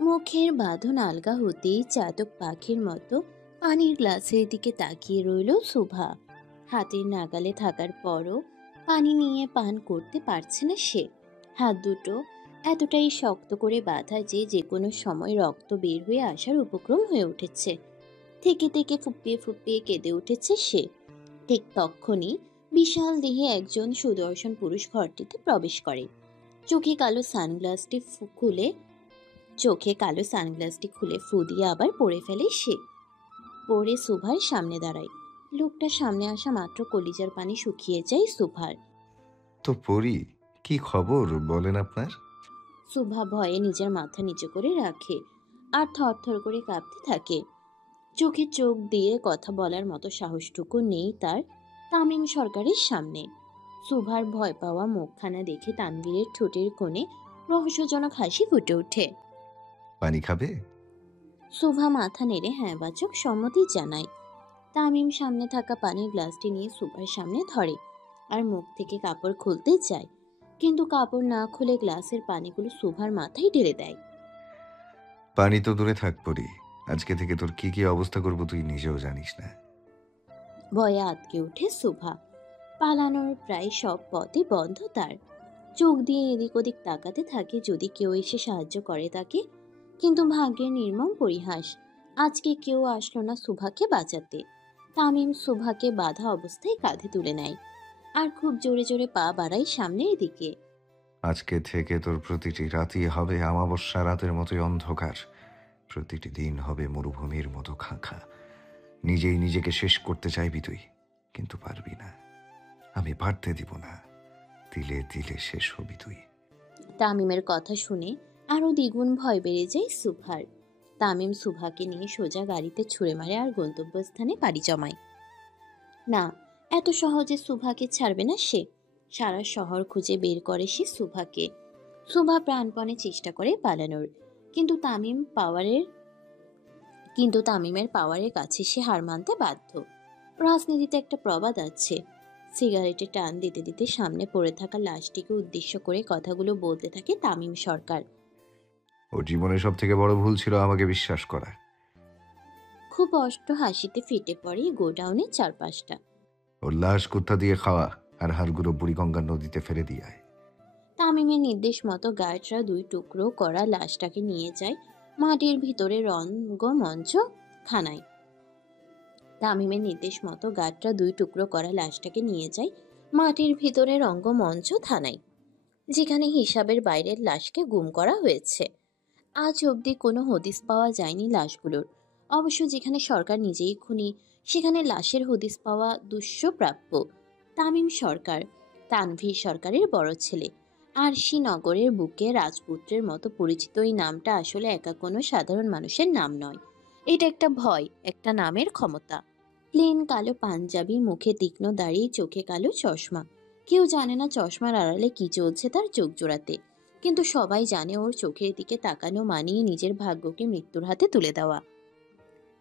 মুখের বাঁধন আলগা হতেই চাতক পাখির মতো পানির গ্লাসের দিকে তাকিয়ে রইল শুভা। হাতের নাগালে থাকার পরও পানি নিয়ে পান করতে পারছে না সে। হাত দুটো এতটাই শক্ত করে বাঁধা যে যে কোনো সময় রক্ত বের হয়ে আসার উপক্রম হয়ে উঠেছে। থেকে থেকে ফুপিয়ে ফুপিয়ে কেঁদে উঠেছে সে। ঠিক তক্ষুনি বিশাল দেহে একজন সুদর্শন পুরুষ ঘরটিতে প্রবেশ করে। চোখে কালো সানগ্লাসটি খুলে ফু দিয়ে আবার পরে ফেলে সে। পরে সুভার সামনে দাঁড়ায়। লোকটা সামনে আসা মাত্র কলিজার পানি শুকিয়ে যায় সুভার। তো পরি, কি খবর বলেন আপনার? সুভা ভয়ে নিজের মাথা নিচু করে রাখে আর থরথর করে কাঁপতে থাকে। চোখে চোখ দিয়ে কথা বলার মতো সাহসটুকু নেই তার তামিম সরকারের সামনে। সুভার ভয় পাওয়া মুখখানা দেখে তানভীরের ঠোঁটের কোণে রহস্যজনক হাসি ফুটে ওঠে। পানি খাবে? সুভা মাথা নেড়ে হ্যাঁ বাচক সম্মতি জানায়। তামিম সামনে থাকা পানির গ্লাসটি নিয়ে সুভার সামনে ধরে আর মুখ থেকে কাপড় খুলতে যায়, কিন্তু কাপড় না খুলে গ্লাসের পানিগুলো সুভার মাথায় ঢেলে দেয়। পানি তো দূরে থাক পরি, আজকে থেকে তোর কি কি অবস্থা করবো তুই নিজেও জানিস না। ভয়ে আটকে ওঠে সুভা। পালানোর প্রায় সব পথই বন্ধ তার। চোখ দিয়ে এদিক ওদিক তাকাতে থাকে যদি কেউ এসে সাহায্য করে তাকে, কিন্তু ভাগ্যের নির্মম পরিহাস, আজকে কেউ আসলো না সুভাকে বাঁচাতে। তামিম সুভাকে বাঁধা অবস্থায় কাঁধে তুলে নেয় আর খুব জোরে জোরে পা বাড়ায় সামনের দিকে। আজকে থেকে তোর প্রতিটি রাতই হবে অমাবস্যা রাতের মতোই অন্ধকার, প্রতিটি দিন হবে মরুভূমির মতো খাঁখা। নিজেই নিজেকে শেষ করতে চাইবি তুই, কিন্তু পারবি না, আমি পারতে দিব না। তিলে তিলে শেষ হবি তুই। তামিমের কথা শুনে আরো দ্বিগুণ ভয় বেড়ে যায় সুভার। তামিম সুভাকে নিয়ে সোজা গাড়িতে ছুঁড়ে মারে আর গন্তব্যস্থানে পাড়ি জমায়। না, এত সহজে সুভাকে ছাড়বে না সে। সারা শহর খুঁজে বের করে সে সুভাকে। সুভা প্রাণপণে চেষ্টা করে পালানোর, কিন্তু তামিমের পাওয়ারের কাছে সে হার মানতে বাধ্য। রাজনীতিতে একটা প্রবাদ আছে, সিগারেটে টান দিতে দিতে সামনে পড়ে থাকা লাশটিকে উদ্দেশ্য করে কথাগুলো বলতে থাকে তামিম সরকার। ওর জীবনের সব থেকে বড় ভুল ছিল আমাকে বিশ্বাস করা। খুব অষ্ট হাসিতে ফেটে পড়ে গোডাউনের চারপাশটা। ওর লাশ কুত্তা দিয়ে খাওয়া আর হাড়গুলো বুড়িগঙ্গার নদীতে ফেলে দিয়ে আয়। তামিমের নির্দেশ মতো গার্ডরা 2 টুকরো করা লাশটাকে নিয়ে যায় মাটির ভিতরে রঙ্গমঞ্চ খানায়। তামিমের নির্দেশ মতো গার্ডরা 2 টুকরো করা লাশটাকে নিয়ে যায় মাটির ভিতরে রঙ্গমঞ্চ থানায়, যেখানে হিসাবের বাইরের লাশকে গুম করা হয়েছে। আজ অবধি কোনো হদিস পাওয়া যায়নি লাশগুলোর। অবশ্য যেখানে সরকার নিজেই খুনি, সেখানে লাশের হদিস পাওয়া দুষ্প্রাপ্য। তামিম সরকার তানভীর সরকারের বড় ছেলে, আর শ্রীনগরের বুকে রাজপুত্রের মতো পরিচিত এই নামটা আসলে একা কোনো সাধারণ মানুষের নাম নয়। এটা একটা ভয়, একটা নামের ক্ষমতা। প্লেন কালো পাঞ্জাবি, মুখে তীক্ষ্ণ দাড়ি, চোখে কালো চশমা। কেউ জানে না চশমার আড়ালে কি চলছে তার চোখ জোড়াতে, কিন্তু সবাই জানে ওর চোখের দিকে তাকানো মানিয়ে নিজের ভাগ্যকে মৃত্যুর হাতে তুলে দেওয়া।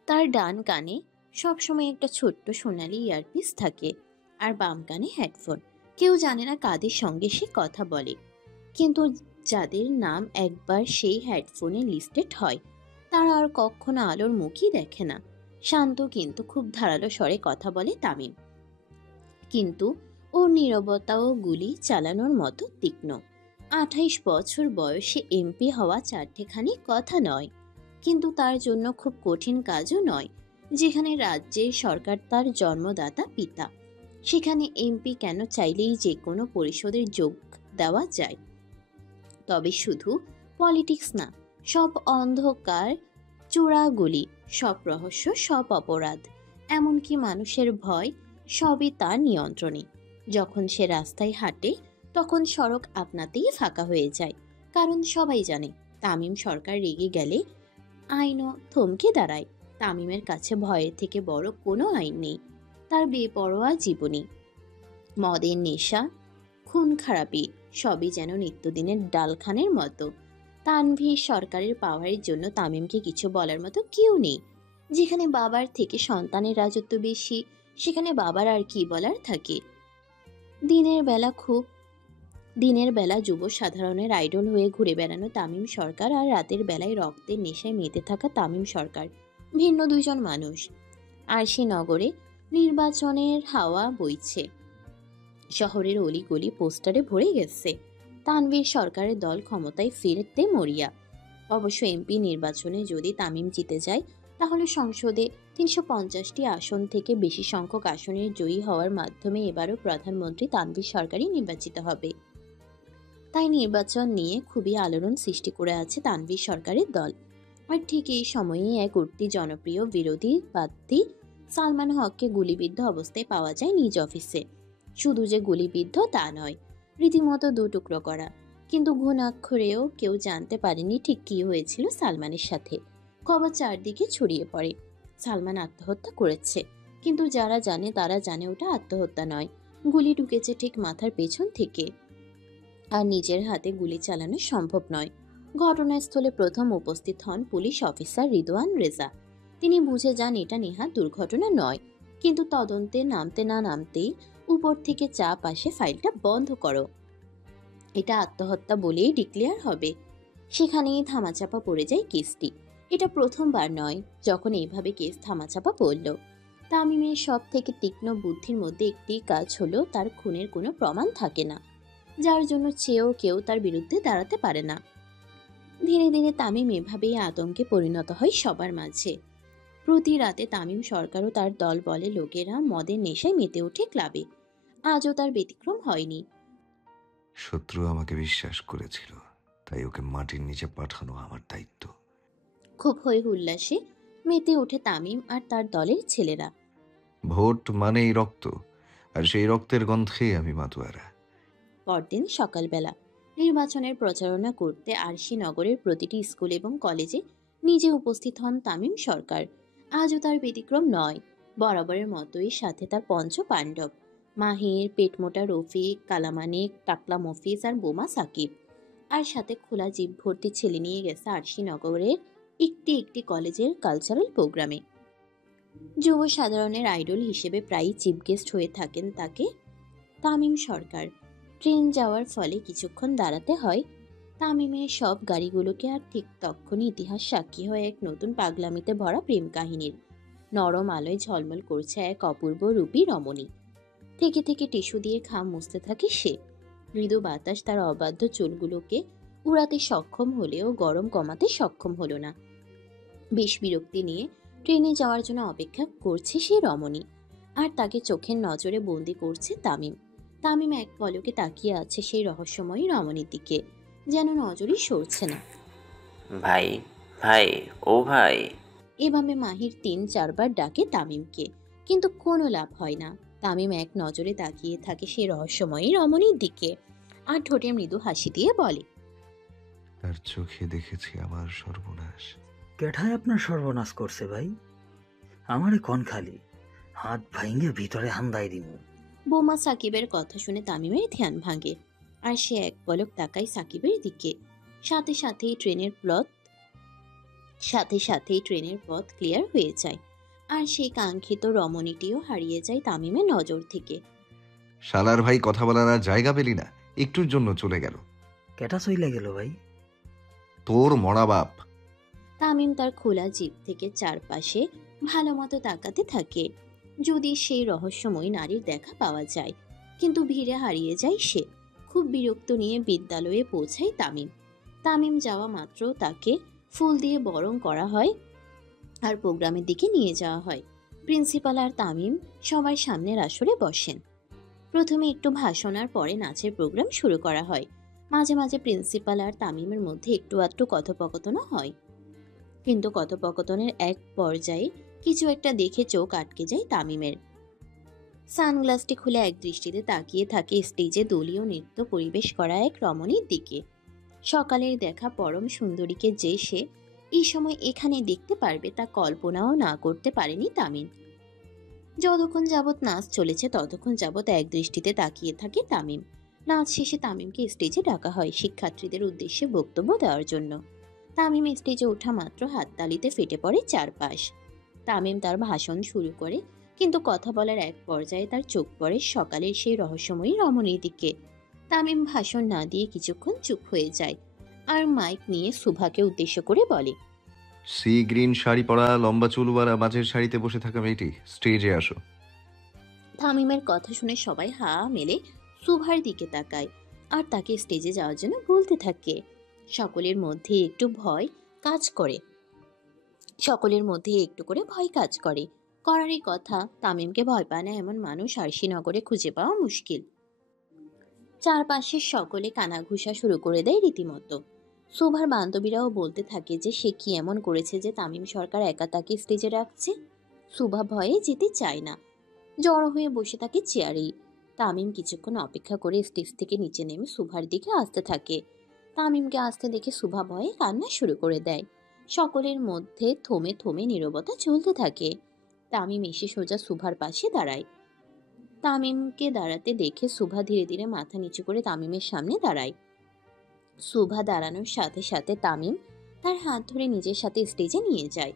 তার ডান কানে সবসময় একটা ছোট্ট সোনালি ইয়ারপিস থাকে আর বাম কানে হেডফোন। কেউ জানে না কাদের সঙ্গে সে কথা বলে, কিন্তু যাদের নাম একবার সেই হেডফোনে লিস্টেড হয় তারা আর কখনো আলোর মুখই দেখে না। শান্ত কিন্তু খুব ধারালো স্বরে কথা বলে তামিম, কিন্তু ওর নীরবতাও গুলি চালানোর মতো তীক্ষ্ণ। 28 বছর বয়সে এমপি হওয়া চারটেখানি কথা নয়, কিন্তু তার জন্য খুব কঠিন কাজও নয়। যেখানে রাজ্যের সরকার তার জন্মদাতা পিতা, সেখানে এমপি কেন চাইলেই যে কোনো পরিষদের যোগ দেওয়া যায়। তবে শুধু পলিটিক্স না, সব অন্ধকার, চোরাগুলি, সব রহস্য, সব অপরাধ, এমনকি মানুষের ভয়, সবই তার নিয়ন্ত্রণে। যখন সে রাস্তায় হাঁটে তখন সড়ক আপনাতেই ফাঁকা হয়ে যায়, কারণ সবাই জানে তামিম সরকার রেগে গেলে আইনও থমকে দাঁড়ায়। তামিমের কাছে ভয়ের থেকে বড় কোনো আইন নেই। তার বেপরোয়া জীবনী, মদের নেশা, খুন খারাপি, সবই যেন নিত্যদিনের ডালখানের মতো। তানভীর সরকারের পাওয়ারের জন্য তামিমকে কিছু বলার মতো কেউ নেই। যেখানে বাবার থেকে সন্তানের রাজত্ব বেশি, সেখানে বাবার আর কি বলার থাকে। দিনের বেলা খুব দিনের বেলা যুব সাধারণের আইডল হয়ে ঘুরে বেড়ানো তামিম সরকার আর রাতের বেলায় রক্তের নেশায় মেতে থাকা তামিম সরকার ভিন্ন দুইজন মানুষ। আরশি নগরে নির্বাচনের হাওয়া বইছে, শহরের অলিগলি পোস্টারে ভরে গেছে। তানভীর সরকারের দল ক্ষমতায় ফিরতে মরিয়া। অবশ্য এমপি নির্বাচনে যদি তামিম জিতে যায়, তাহলে সংসদে ৩৫০টি আসন থেকে বেশি সংখ্যক আসনের জয়ী হওয়ার মাধ্যমে এবারও প্রধানমন্ত্রী তানভীর সরকারই নির্বাচিত হবে। তাই নির্বাচন নিয়ে খুবই আলোড়ন সৃষ্টি করে আছে তানভীর সরকারের দল। আর ঠিক এই সময়েই এক উঠতি জনপ্রিয় বিরোধী প্রার্থী সালমান হককে গুলিবিদ্ধ অবস্থায় পাওয়া যায় নিজ অফিসে। শুধু যে গুলিবিদ্ধ তা নয়, রীতিমতো দু টুকরো করা। কিন্তু ঘুণাক্ষরেও কেউ জানতে পারেনি ঠিক কী হয়েছিল সালমানের সাথে। খবর চারদিকে ছড়িয়ে পড়ে সালমান আত্মহত্যা করেছে, কিন্তু যারা জানে তারা জানে ওটা আত্মহত্যা নয়, গুলি ঢুকেছে ঠিক মাথার পেছন থেকে। আর নিজের হাতে গুলি চালানো সম্ভব নয়। ঘটনাস্থলে প্রথম উপস্থিত হন পুলিশ অফিসার রিদওয়ান রেজা। তিনি বুঝে যান এটা নেহাত দুর্ঘটনা নয়, কিন্তু তদন্তে নামতে না নামতেই উপর থেকে চাপ আসে, ফাইলটা বন্ধ করো, এটা আত্মহত্যা বলেই ডিক্লেয়ার হবে। সেখানেই ধামাচাপা পড়ে যায় কেসটি। এটা প্রথমবার নয় যখন এইভাবে কেস ধামাচাপা পড়ল। তামিমের সব থেকে তীক্ষ্ণ বুদ্ধির মধ্যে একটি কাজ হলো তার খুনের কোনো প্রমাণ থাকে না, যার জন্য চেয়েও কেউ তার বিরুদ্ধে দাঁড়াতে পারে না। ধীরে ধীরে তামিম এভাবেই আতঙ্কে পরিণত হয় সবার মাঝে। প্রতি রাতে তামিম সরকার ও তার দল বলে লোকেরা মদের নেশায় মেতে ওঠে ক্লাবে। আজও তার ব্যতিক্রম হয়নি। শত্রু আমাকে বিশ্বাস করেছিল, তাই ওকে মাটির নিচে পাঠানো আমার দায়িত্ব। খুব হই হুল্লাসে মেতে ওঠে তামিম আর তার দলের ছেলেরা। ভোট মানেই রক্ত, আর সেই রক্তের গন্ধে আমি মাতোয়ারা। পরদিন সকালবেলা নির্বাচনের প্রচারণা করতে আরশি নগরের প্রতিটি স্কুল এবং কলেজে নিজে উপস্থিত হন তামিম সরকার। আজও তার ব্যতিক্রম নয়। বরাবরের মতোই সাথে তার পঞ্চ পাণ্ডব, মাহির, পেটমোটা রফিক, কালামানিক, টাকলা মফিজ আর বোমা সাকিব। আর সাথে খোলা জিপ ভর্তি ছেলে নিয়ে গেছে আরশি নগরের একটি একটি কলেজের কালচারাল প্রোগ্রামে। যুব সাধারণের আইডল হিসেবে প্রায়ই চিফ গেস্ট হয়ে থাকেন তাকে তামিম সরকার। ট্রেন যাওয়ার ফলে কিছুক্ষণ দাঁড়াতে হয় তামিমের সব গাড়িগুলোকে, আর ঠিক তক্ষণই ইতিহাস সাক্ষী হয় এক নতুন পাগলামিতে ভরা প্রেম কাহিনীর। নরম আলোয় ঝলমল করছে এক অপূর্ব রূপী রমণী। থেকে থেকে টিস্যু দিয়ে খাম মুছতে থাকে সে। মৃদু বাতাস তার অবাধ্য চুলগুলোকে উড়াতে সক্ষম হলেও গরম কমাতে সক্ষম হলো না। বেশ বিরক্তি নিয়ে ট্রেনে যাওয়ার জন্য অপেক্ষা করছে সে রমণী, আর তাকে চোখের নজরে বন্দি করছে তামিম। তামিম এক পলকে তাকিয়ে আছে সেই রহস্যময়ী রমণীর দিকে, যেন নজরই সরছে না। ভাই, ভাই, ও ভাই। এভাবে মাহির ৩-৪ বার ডাকে তামিমকে, কিন্তু কোনো লাভ হয় না। তামিম এক নজরে তাকিয়ে থাকে সেই রহস্যময়ী রমণীর দিকে, আর ঠোঁটে মৃদু হাসি দিয়ে বলে, তার চোখে দেখেছি আমার সর্বনাশ। কেঠায় আপনার সর্বনাশ করছে ভাই? আমারে কন খালি হাত ভাঙ্গে ভিতরে হান্দাই দিমু। বোমা সাকিবের কথা শুনে তামিমের ধ্যান ভাঙে, আর সে এক পলক তাকায় সাকিবের দিকে। সাথে সাথেই ট্রেনের পথ ক্লিয়ার হয়ে যায়, আর সেই কাঙ্ক্ষিত রমণীটিও হারিয়ে যায় তামিমের নজর থেকে। শালার ভাই, কথা বলার আর জায়গা পেলি না, একটুর জন্য চলে গেল। কেটা চইলা গেল ভাই? তোর মরা বাপ। তামিম তার খোলা জিভ থেকে চারপাশে ভালো মতো তাকাতে থাকে, যদি সেই রহস্যময়ী নারীর দেখা পাওয়া যায়। কিন্তু ভিড়ে হারিয়ে যায় সে। খুব বিরক্ত নিয়ে বিদ্যালয়ে পৌঁছায় তামিম। তামিম যাওয়া মাত্র তাকে ফুল দিয়ে বরণ করা হয় আর প্রোগ্রামের দিকে নিয়ে যাওয়া হয়। প্রিন্সিপাল আর তামিম সবার সামনের আসরে বসেন। প্রথমে একটু ভাষণ আর পরে নাচের প্রোগ্রাম শুরু করা হয়। মাঝে মাঝে প্রিন্সিপাল আর তামিমের মধ্যে একটু আধটু কথোপকথনও হয়, কিন্তু কথোপকথনের এক পর্যায়ে কিছু একটা দেখে চোখ আটকে যায় তামিমের। সানগ্লাসটি খুলে এক দৃষ্টিতে তাকিয়ে থাকে স্টেজে দলীয় নৃত্য পরিবেশ করা এক রমণীর দিকে। সকালের দেখা পরম সুন্দরীকে যে সে এই সময় এখানে দেখতে পারবে তা কল্পনাও না করতে পারেনি তামিম। যতক্ষণ যাবৎ নাচ চলেছে ততক্ষণ যাবৎ এক দৃষ্টিতে তাকিয়ে থাকে তামিম। নাচ শেষে তামিমকে স্টেজে ডাকা হয় শিক্ষার্থীদের উদ্দেশ্যে বক্তব্য দেওয়ার জন্য। তামিম স্টেজে ওঠা মাত্র হাততালিতে ফেটে পড়ে চারপাশ। তামিম তার ভাষণ শুরু করে, কিন্তু কথা বলার এক পর্যায়ে তার চোখ পড়ে সকালের সেই রহস্যময়ী রমণীর দিকে। তামিম ভাষণ না দিয়ে কিছুক্ষণ চুপ হয়ে যায় আর মাইক নিয়ে সুভাকে উদ্দেশ্য করে বলে, সি গ্রিন শাড়ি পরা, লম্বা চুলওয়ালা, মাঝের সারিতে বসে থাকা মেয়েটি, স্টেজে আসো। তামিমের কথা শুনে সবাই হা মেলে সুভার দিকে তাকায় আর তাকে স্টেজে যাওয়ার জন্য বলতে থাকে। সকলের মধ্যে একটু ভয় কাজ করে সকলের মধ্যে একটু করে ভয় কাজ করে। করারই কথা, তামিমকে ভয় পায় না এমন মানুষ আরশিনগরে খুঁজে পাওয়া মুশকিল। চারপাশের সকলে কানাঘুষা শুরু করে দেয় রীতিমতো। সুভার বান্ধবীরাও বলতে থাকে যে সে কি এমন করেছে যে তামিম সরকার একা তাকে স্টেজে রাখছে। সুভা ভয়ে যেতে চায় না, জড়ো হয়ে বসে থাকে চেয়ারেই। তামিম কিছুক্ষণ অপেক্ষা করে স্টেজ থেকে নিচে নেমে সুভার দিকে আসতে থাকে। তামিমকে আসতে দেখে সুভা ভয়ে কান্না শুরু করে দেয়। সকলের মধ্যে থমে থমে নীরবতা চলতে থাকে। তামিম এসে সোজা সুভার পাশে দাঁড়ায়। তামিমকে দাঁড়াতে দেখে সুভা ধীরে ধীরে মাথা নিচু করে তামিমের সামনে দাঁড়ায়। সুভা দাঁড়ানোর সাথে সাথে তামিম তার হাত ধরে নিজের সাথে স্টেজে নিয়ে যায়।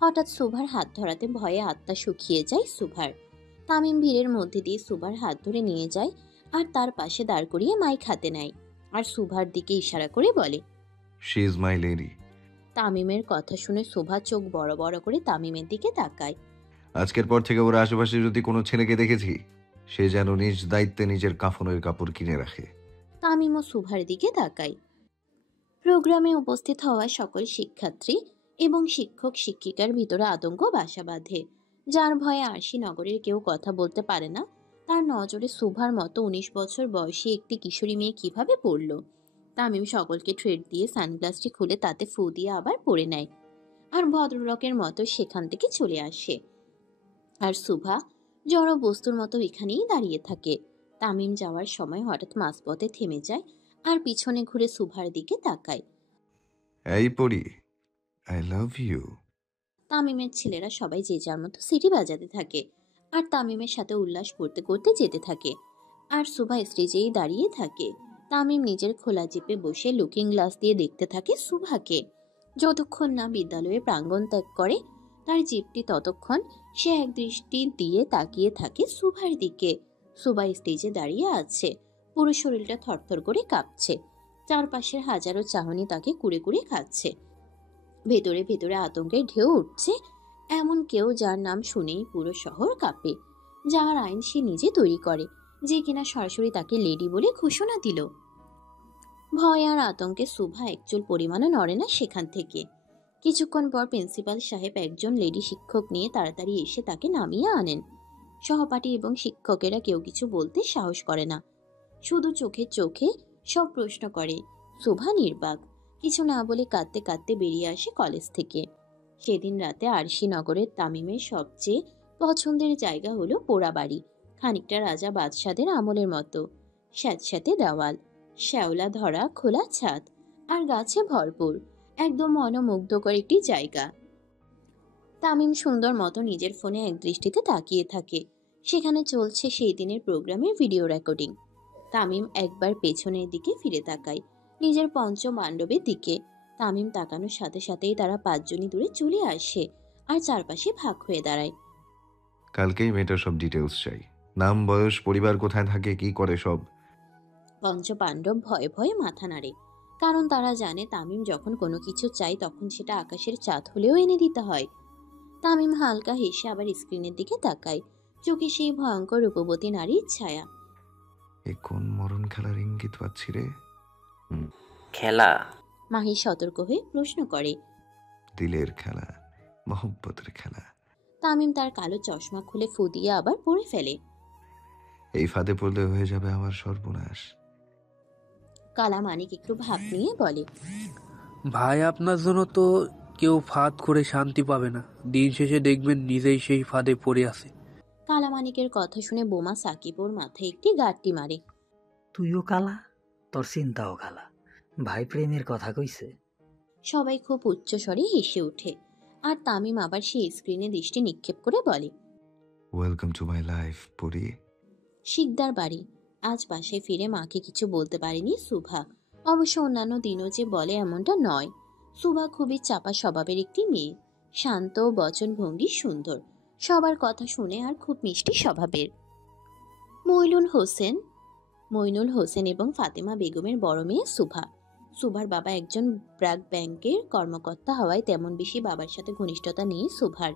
হঠাৎ সুভার হাত ধরাতে ভয়ে আত্মা শুকিয়ে যায় সুভার। তামিম ভিড়ের মধ্যে দিয়ে সুভার হাত ধরে নিয়ে যায় আর তার পাশে দাঁড় করিয়ে মাইক হাতে নেয় আর সুভার দিকে ইশারা করে বলে, শি ইজ মাই লেডি। তামিমের কথা শুনে সুভা চোখ বড় বড় করে তামিমের দিকে তাকায়। আজকের পর থেকে ওর আশেপাশে যদি কোনো ছেলেকে দেখেছি, সে যেন নিজ দায়িত্বে নিজের কাফনের কাপড় কিনে রাখে। তামিমও সুভার দিকে তাকায়। প্রোগ্রামে উপস্থিত হওয়া সকল শিক্ষার্থী এবং শিক্ষক শিক্ষিকার ভিতরে আতঙ্ক বাসা বাঁধে। যার ভয়ে আরশিনগরের কেউ কথা বলতে পারে না, তার নজরে সুভার মতো 19 বছর বয়সী একটি কিশোরী মেয়ে কিভাবে পড়ল। তামিম সকলকে ট্রেড দিয়ে সানগ্লাসটি খুলে তাতে ফু দিয়ে আবার পরে নেয় আর ভদ্রলোকের মতো সেখান থেকে চলে আসে। আর সুভা জড় বস্তুর মতো এখানেই দাঁড়িয়ে থাকে। তামিম যাওয়ার সময় হঠাৎ মাঝপথে থেমে যায় আর পিছনে ঘুরে সুভার দিকে তাকায়। এই পড়ি, আই লাভ ইউ। তামিমের ছেলেরা সবাই যে যার মতো সিটি বাজাতে থাকে আর তামিমের সাথে উল্লাস করতে করতে যেতে থাকে। আর সুভা স্টেজেই দাঁড়িয়ে থাকে। তামিম নিজের খোলা জিপে বসে লুকিং গ্লাস দিয়ে দেখতে থাকে সুভাকে। যতক্ষণ না বিদ্যালয়ের প্রাঙ্গণ ত্যাগ করে তার জিপটি, ততক্ষণ সে এক দৃষ্টি দিয়ে তাকিয়ে থাকে সুভার দিকে। সুভা স্টেজে দাঁড়িয়ে আছে, পুরো শরীরটা থরথর করে কাঁপছে। চারপাশের হাজারো চাহনি তাকে কুড়ে কুড়ে খাচ্ছে। ভেতরে ভেতরে আতঙ্কের ঢেউ উঠছে। এমন কেউ যার নাম শুনেই পুরো শহর কাঁপে, যার আইন সে নিজে তৈরি করে, যে কিনা সরাসরি তাকে লেডি বলে ঘোষণা দিল। ভয় আর আতঙ্কে সুভা একচুল পরিমাণও নড়ে না সেখান থেকে। কিছুক্ষণ পর প্রিন্সিপাল সাহেব একজন লেডি শিক্ষক নিয়ে তাড়াতাড়ি এসে তাকে নামিয়ে আনেন। সহপাঠী এবং শিক্ষকেরা কেউ কিছু বলতে সাহস করে না, শুধু চোখে চোখে সব প্রশ্ন করে। সুভা নির্বাক, কিছু না বলে কাঁদতে কাঁদতে বেরিয়ে আসে কলেজ থেকে। সেদিন রাতে আরশিনগরের তামিমের সবচেয়ে পছন্দের জায়গা হলো পোড়াবাড়ি। খানিকটা রাজা বাদশাদের আমলের মতো, স্যাঁতস্যাঁতে দেওয়াল, শ্যাওলা ধরা খোলা ছাদ আর গাছে ভরপুর, একদম মনোমুগ্ধকর একটি জায়গা। তামিম সুন্দর মতো নিজের ফোনে এক দৃষ্টিতে তাকিয়ে থাকে। সেখানে চলছে সেই দিনের প্রোগ্রামের ভিডিও রেকর্ডিং। তামিম একবার পেছনের দিকে ফিরে তাকায়, নিজের পঞ্চমাণ্ডবের দিকে। তামিম তাকানোর সাথে সাথেই তারা 5 জনই দূরে চলে আসে আর চারপাশে ভাগ হয়ে দাঁড়ায়। কালকেই মেয়েটার সব ডিটেলস চাই, নাম, বয়স, পরিবার, কোথায় থাকে, কি করে সব। পঞ্চপাণ্ডব ভয়ে ভয়ে মাথা নাড়ে, কারণ তারা জানে তামিম যখন কোনো কিছু চাই তখন সেটা আকাশের চাঁদ হলেও এনে দিতে হয়। তামিম হালকা হেসে আবার স্ক্রিনের দিকে তাকায়, চোখে সেই ভয়ঙ্কর রূপবতী নারীর ছায়া। এ কোন মরণ খেলার ইঙ্গিত পাচ্ছি রে? খেলা? মাহি সতর্ক হয়ে প্রশ্ন করে। দিলের খেলা, মহব্বতের খেলা। তামিম তার কালো চশমা খুলে ফু দিয়ে আবার পরে ফেলে। এই ফাঁদে পড়লে হয়ে যাবে আমার সর্বনাশ। কালা মানিক একটু ভাব নিয়ে বলে, ভাই আপনার জন্য তো কেউ ফাঁদ করে শান্তি পাবে না, দিন শেষে দেখবেন নিজেই সেই ফাঁদে পড়ে আছে। কালা মানিকের কথা শুনে বোমা সাকিব ওর মাথায় একটি গাঁটটি মারে। তুইও কালা, তোর চিন্তাও কালা। ভাই প্রেমের কথা কইছে। সবাই খুব উচ্চ স্বরে হেসে ওঠে আর তামিম আবার সেই স্ক্রিনে দৃষ্টি নিক্ষেপ করে বলে, ওয়েলকাম টু মাই লাইফ পরি। শিকদার বাড়ি। আজ বাসায় ফিরে মাকে কিছু বলতে পারেনি সুভা। অবশ্য অন্যান্য দিনও যে বলে এমনটা নয়। সুভা খুবই চাপা স্বভাবের একটি মেয়ে, শান্ত, বচনভঙ্গি সুন্দর, সবার কথা শুনে আর খুব মিষ্টি স্বভাবের। মইলুন হোসেন মইনুল হোসেন এবং ফাতেমা বেগমের বড় মেয়ে সুভা। সুভার বাবা একজন ব্র্যাক ব্যাংকের কর্মকর্তা হওয়ায় তেমন বেশি বাবার সাথে ঘনিষ্ঠতা নেই সুভার,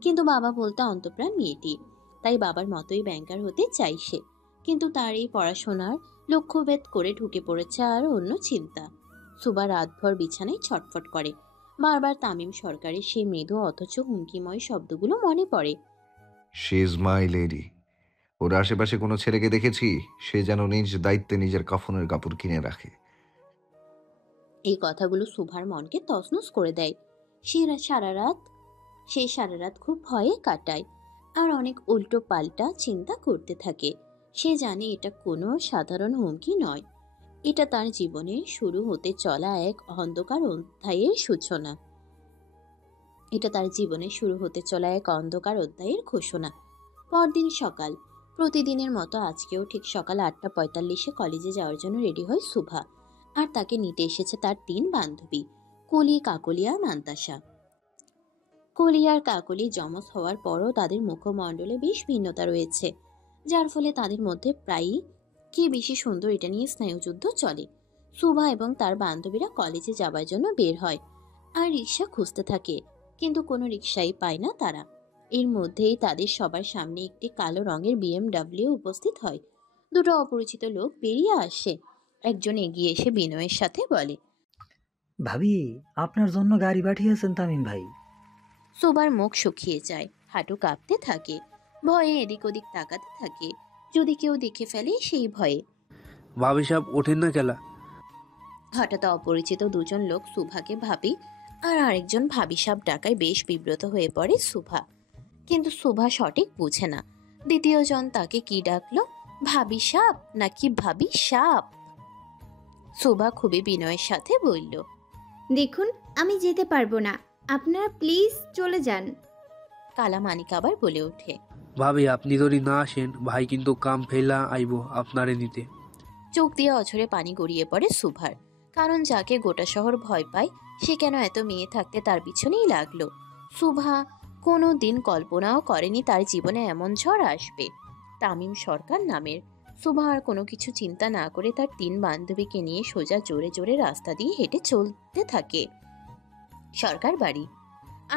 কিন্তু বাবা বলতে অন্তঃপ্রাণ মেয়েটি, তাই বাবার মতোই ব্যাংকার হতে চাই সে। কিন্তু তার এই পড়াশোনার লক্ষ্যভেদ করে ঢুকে পড়েছে আর অন্য চিন্তা। সুভা রাতভর বিছানায় ছটফট করে, বারবার তামিম সরকারের সেই মৃদু অথচ হুমকিময় শব্দগুলো মনে পড়ে। She is my lady. ওর আশেপাশে কোনো ছেলেকে দেখেছি সে যেন নিজ দায়িত্বে নিজের কাফনের কাপড় কিনে রাখে। এই কথাগুলো সুভার মনকে তছনছ করে দেয়। সে সারা রাত খুব ভয়ে কাটায় আর অনেক উল্টো পাল্টা চিন্তা করতে থাকে। সে জানে এটা কোনো সাধারণ হুমকি নয়, এটা তার জীবনে শুরু হতে চলা এক অন্ধকার অধ্যায়ের সূচনা। এটা তার জীবনে শুরু হতে চলা এক অন্ধকার অধ্যায়ের ঘোষণা। পরদিন সকাল, প্রতিদিনের মতো আজকেও ঠিক সকাল 8:45 কলেজে যাওয়ার জন্য রেডি হয় সুভা। আর তাকে নিতে এসেছে তার 3 বান্ধবী, কলি, কাকলি আর মান্তাসা। কলি আর কাকলি যমজ হওয়ার পরও তাদের মুখমণ্ডলে বেশ ভিন্নতা রয়েছে, যার ফলে তাদের মধ্যে প্রায়ই কে বেশি সুন্দর এটা নিয়ে স্নায়ুযুদ্ধ চলে। সুভা এবং তার বান্ধবীরা কলেজে যাবার জন্য বের হয় আর রিক্সা খুঁজতে থাকে, কিন্তু কোনো রিক্সাই পায় না তারা। এর মধ্যেই তাদের সবার সামনে একটি কালো রঙের BMW উপস্থিত হয়। দুটো অপরিচিত লোক বেরিয়ে আসে। একজন এগিয়ে এসে বিনয়ের সাথে বলে, ভাবি, আপনার জন্য গাড়ি পাঠিয়েছেন তামিম ভাই। সুভার মুখ শুকিয়ে যায়, হাঁটু কাঁপতে থাকে, ভয়ে এদিক ওদিক তাকাতে থাকে, যদি কেউ দেখে ফেলে সেই ভয়ে। ভাবি সাহেব ওঠেন না খেলা। হঠাৎ অপরিচিত দুজন লোক সুভাকে ভাবি আর আরেকজন ভাবি সাপ ডাকায় বেশ বিব্রত হয়ে পড়ে সুভা, কিন্তু সুভা সঠিক বুঝে না দ্বিতীয় জন তাকে কি ডাকলো, ভাবি সাপ নাকি ভাবি সাপ। সুভা খুবই বিনয়ের সাথে বলল, দেখুন, আমি যেতে পারবো না, আপনারা প্লিজ চলে যান। কালা মানিক আবার বলে ওঠে, ভাবি আপনি যদি না আসেন ভাই কিন্তু কাম ফেলা আইব আপনারে নিতে। চোখ দিয়ে অঝরে পানি গড়িয়ে পড়ে সুভার, কারণ যাকে গোটা শহর ভয় পায় সে কেন এত মেয়ে থাকতে তার পিছনেই লাগলো। সুভা কোনো দিন কল্পনাও করেনি তার জীবনে এমন ঝড় আসবে। তামিম সরকার নামের। সুভা আর কোনো কিছু চিন্তা না করে তার 3 বান্ধবীকে নিয়ে সোজা জোরে জোরে রাস্তা দিয়ে হেঁটে চলতে থাকে সরকার বাড়ি।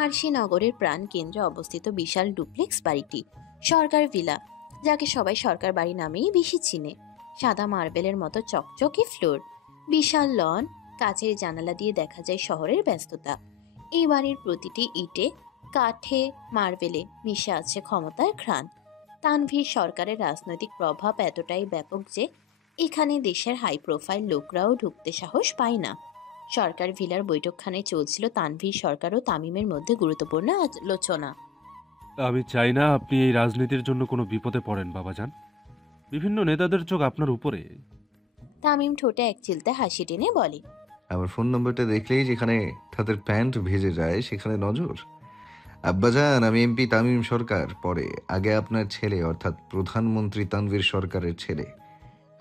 আর সে নগরের প্রাণ কেন্দ্রে অবস্থিত বিশাল ডুপ্লেক্স বাড়িটি সরকার ভিলা, যাকে সবাই সরকার বাড়ি নামেই বেশি চিনে। সাদা মার্বেলের মতো চকচকে ফ্লোর, বিশাল লন, কাচের জানালা দিয়ে দেখা যায় শহরের ব্যস্ততা। এই বাড়ির প্রতিটি ইটে, কাঠে, মার্বেলে মিশে আছে ক্ষমতার ঘ্রাণ। তানভীর সরকারের রাজনৈতিক প্রভাব এতটাই ব্যাপক যে এখানে দেশের হাই প্রোফাইল লোকরাও ঢুকতে সাহস পায় না। সরকার ভিলার বৈঠকখানায় চলছিল তানভীর সরকার ও তামিমের মধ্যে গুরুত্বপূর্ণ আলোচনা। আমি চাই না আপনি এই রাজনীতির জন্য কোনো বিপদে পড়েন বাবাজান। বিভিন্ন নেতাদের চোখ আপনার উপরে। তামিম ঠোঁটে এক চিলতে হাসি টেনে বলে, আমার ফোন নম্বরটা দেখলেই যেখানে তাদের প্যান্ট ভেজে যায় সেখানে নজর। আব্বাজান, আমি এমপি তামিম সরকার, পরে আগে আপনার ছেলে অর্থাৎ প্রধানমন্ত্রী তানভীর সরকারের ছেলে।